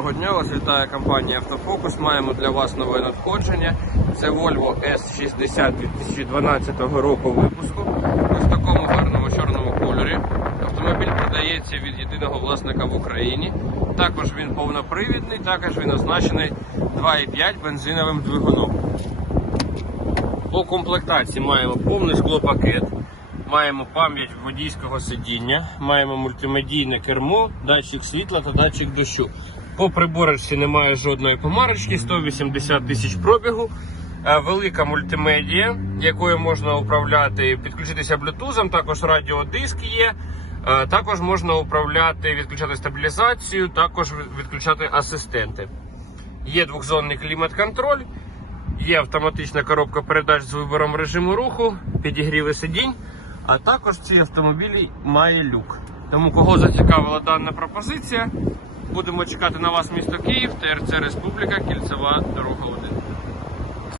Доброго дня, вас вітає компанія Автофокус. Маємо для вас нове надходження. Це Volvo S60 2012 року випуску. Ось в такому гарному чорному кольорі. Автомобіль продається від єдиного власника в Україні. Також він повнопривідний, також він оснащений 2,5 бензиновим двигуном. По комплектації маємо повний склопакет, маємо пам'ять водійського сидіння, маємо мультимедійне кермо, датчик світла та датчик дощу. По приборочці немає жодної помарочки, 180 тисяч пробігу. Е, Велика мультимедія, якою можна управляти, підключитися блютузом, також радіодиск є. Е, Також можна управляти, відключати стабілізацію, також відключати асистенти. Є двохзонний клімат-контроль, є автоматична коробка передач з вибором режиму руху, підігріви сидінь, а також ці автомобілі має люк. Тому кого зацікавила дана пропозиція, будемо чекати на вас місто Київ, ТРЦ Республіка, Кільцева, дорога 1.